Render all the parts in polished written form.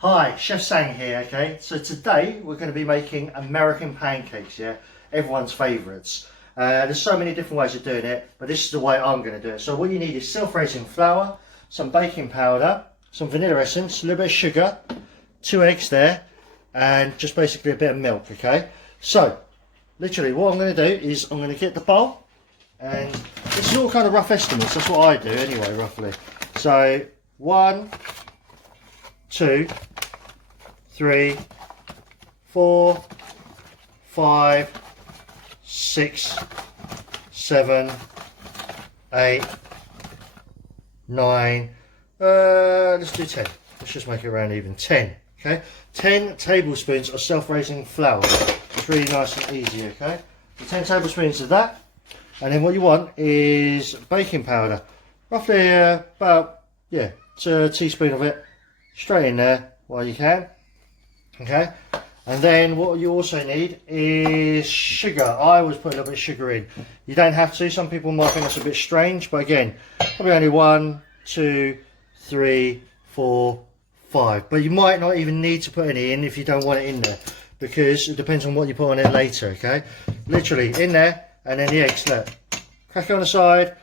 Hi, Chef Sang here, okay? So today we're going to be making American pancakes, yeah? Everyone's favourites. There's so many different ways of doing it, but this is the way I'm going to do it. So what you need is self-raising flour, some baking powder, some vanilla essence, a little bit of sugar, 2 eggs there, and just basically a bit of milk, okay? So, literally what I'm going to do is I'm going to get the bowl, and this is all kind of rough estimates, that's what I do anyway, roughly. So, 1, 2, 3, 4, 5, 6, 7, 8, 9, let's do 10. Let's just make it around even. 10, okay? 10 tablespoons of self-raising flour. It's really nice and easy, okay? So 10 tablespoons of that. And then what you want is baking powder. Roughly about, yeah, a teaspoon of it. Straight in there while you can. Okay, and then what you also need is sugar. I always put a little bit of sugar in. You don't have to. Some people might think that's a bit strange, but again, probably only 1, 2, 3, 4, 5. But you might not even need to put any in if you don't want it in there, because it depends on what you put on it later. Okay, literally in there, and then the eggs. Look, crack it on the side,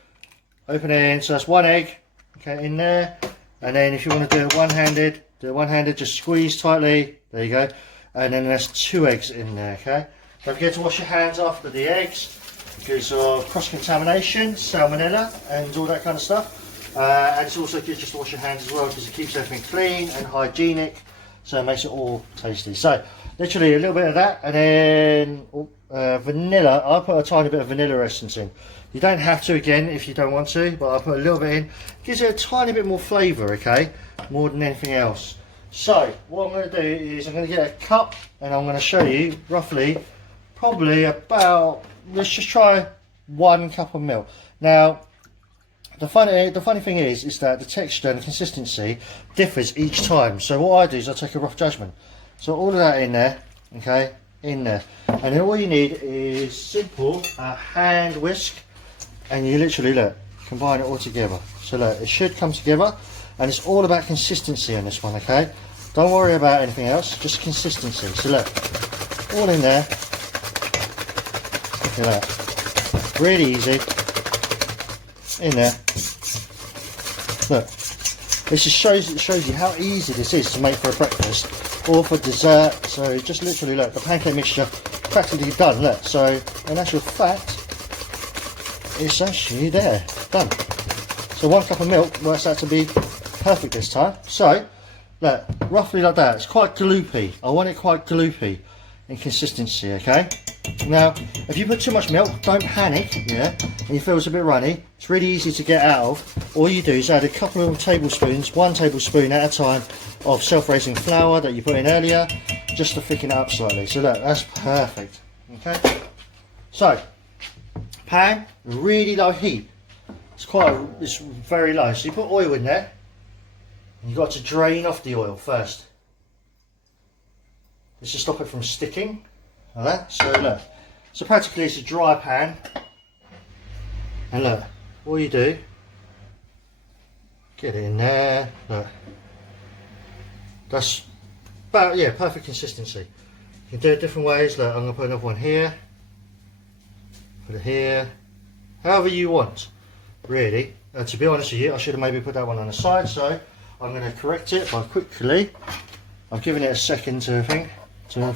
open it in. So that's 1 egg. Okay, in there, and then if you want to do it one-handed. Do it one-handed, just squeeze tightly, there you go, and then there's 2 eggs in there, okay? Don't forget to wash your hands after the eggs because of cross-contamination, salmonella and all that kind of stuff. And it's also good just to wash your hands as well because it keeps everything clean and hygienic, so it makes it all tasty. So literally a little bit of that, and then vanilla. I put a tiny bit of vanilla essence in. You don't have to, again, if you don't want to, but I put a little bit in. Gives it a tiny bit more flavour, okay? More than anything else. So what I'm going to do is I'm going to get a cup and I'm going to show you roughly, probably about, let's just try 1 cup of milk. Now the funny thing is that the texture and the consistency differs each time. So what I do is I take a rough judgment. So all of that in there, okay, in there, and then all you need is simple a hand whisk, and you literally look, combine it all together. So look, it should come together. And it's all about consistency on this one, okay? Don't worry about anything else, just consistency. So look, all in there. Look at that. Really easy. In there. Look. This just shows you how easy this is to make for a breakfast or for dessert. So just literally look, the pancake mixture practically done. Look, so in actual fact, it's actually there, done. So 1 cup of milk works out to be perfect this time. So look, roughly like that. It's quite gloopy. I want it quite gloopy in consistency, okay? Now if you put too much milk, don't panic, yeah, and you feel it's a bit runny. It's really easy to get out of. All you do is add a couple of tablespoons, 1 tablespoon at a time of self-raising flour that you put in earlier, just to thicken it up slightly. So look, that's perfect, okay? So pan, really low heat. It's very low. So you put oil in there. You've got to drain off the oil first. This will stop it from sticking. Like that. So look. So practically it's a dry pan. And look, all you do, get it in there. Look. That's about, yeah, perfect consistency. You can do it different ways. Look, I'm going to put another one here. Put it here. However you want, really. To be honest with you, I should have maybe put that one on the side. So I'm going to correct it by quickly. I've given it a second to everything. So I'm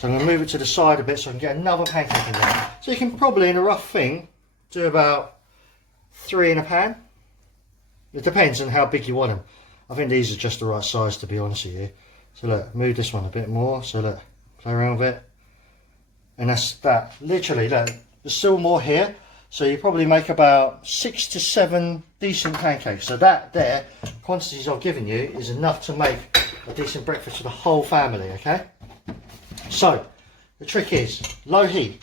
going to move it to the side a bit so I can get another pancake in there. So you can probably, in a rough thing, do about 3 in a pan. It depends on how big you want them. I think these are just the right size, to be honest with you. So look, move this one a bit more. So look, play around with it. And that's that. Literally, look, there's still more here. So you probably make about 6 to 7 decent pancakes. So that there, quantities I've given you, is enough to make a decent breakfast for the whole family, okay? So, the trick is, low heat.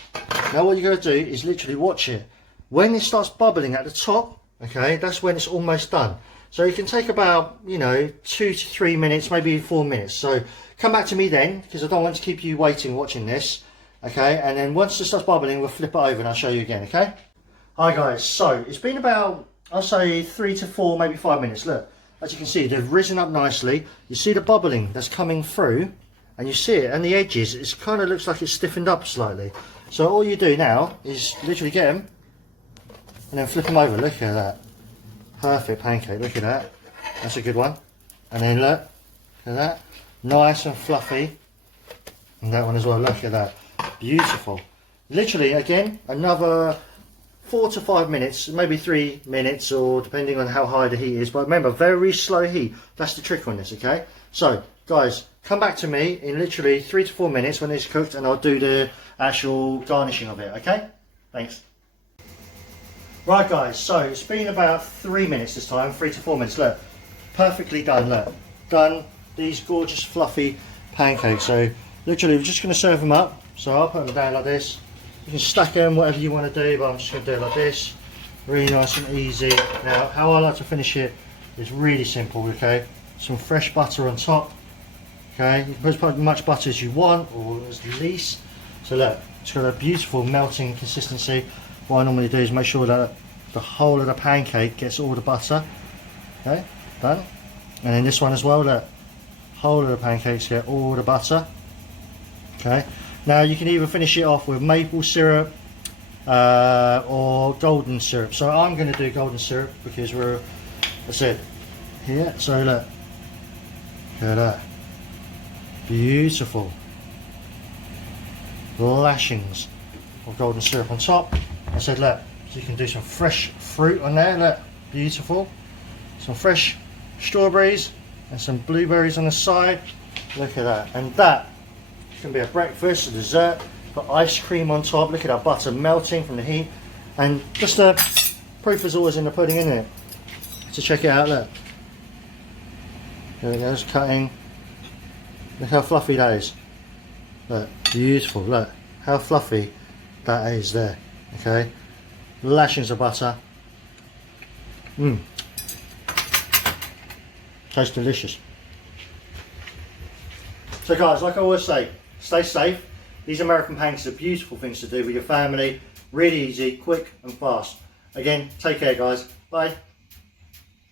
Now what you're going to do is literally watch it. When it starts bubbling at the top, okay, that's when it's almost done. So you can take about, you know, 2 to 3 minutes, maybe 4 minutes. So come back to me then, because I don't want to keep you waiting watching this, okay? And then once it starts bubbling, we'll flip it over and I'll show you again, okay? Hi guys, so it's been about, I'll say 3 to 4, maybe 5 minutes. Look, as you can see, they've risen up nicely. You see the bubbling that's coming through, and you see it, and the edges, it kind of looks like it's stiffened up slightly. So all you do now is literally get them, and then flip them over. Look at that. Perfect pancake, look at that. That's a good one. And then look at that. Nice and fluffy. And that one as well, look at that. Beautiful. Literally, again, another 4 to 5 minutes, maybe 3 minutes, or depending on how high the heat is. But remember, very slow heat. That's the trick on this, okay? So, guys, come back to me in literally 3 to 4 minutes when it's cooked, and I'll do the actual garnishing of it, okay? Thanks. Right, guys, so it's been about 3 minutes this time, 3 to 4 minutes. Look, perfectly done, look. Done these gorgeous fluffy pancakes. So, literally, we're just going to serve them up. So I'll put them down like this. You can stack them, whatever you want to do, but I'm just going to do it like this. Really nice and easy. Now, how I like to finish it is really simple, okay? Some fresh butter on top, okay? You can put as much butter as you want, or as least. So look, it's got a beautiful melting consistency. What I normally do is make sure that the whole of the pancake gets all the butter. Okay, done. And then this one as well, look, whole of the pancakes get all the butter. Okay, now you can either finish it off with maple syrup or golden syrup. So I'm going to do golden syrup because that's it here. So look at that, beautiful lashings of golden syrup on top. I said look, so you can do some fresh fruit on there, look, beautiful. Some fresh strawberries and some blueberries on the side. Look at that. And that can be a breakfast, a dessert. Got ice cream on top. Look at that butter melting from the heat. And just the proof is always in the pudding, isn't it? So check it out, look. There it goes, cutting. Look how fluffy that is. Look, beautiful, look how fluffy that is there. Okay, lashings of butter. Tastes delicious. So guys, like I always say, stay safe. These American pancakes are beautiful things to do with your family. Really easy, quick and fast. Again, take care guys. Bye.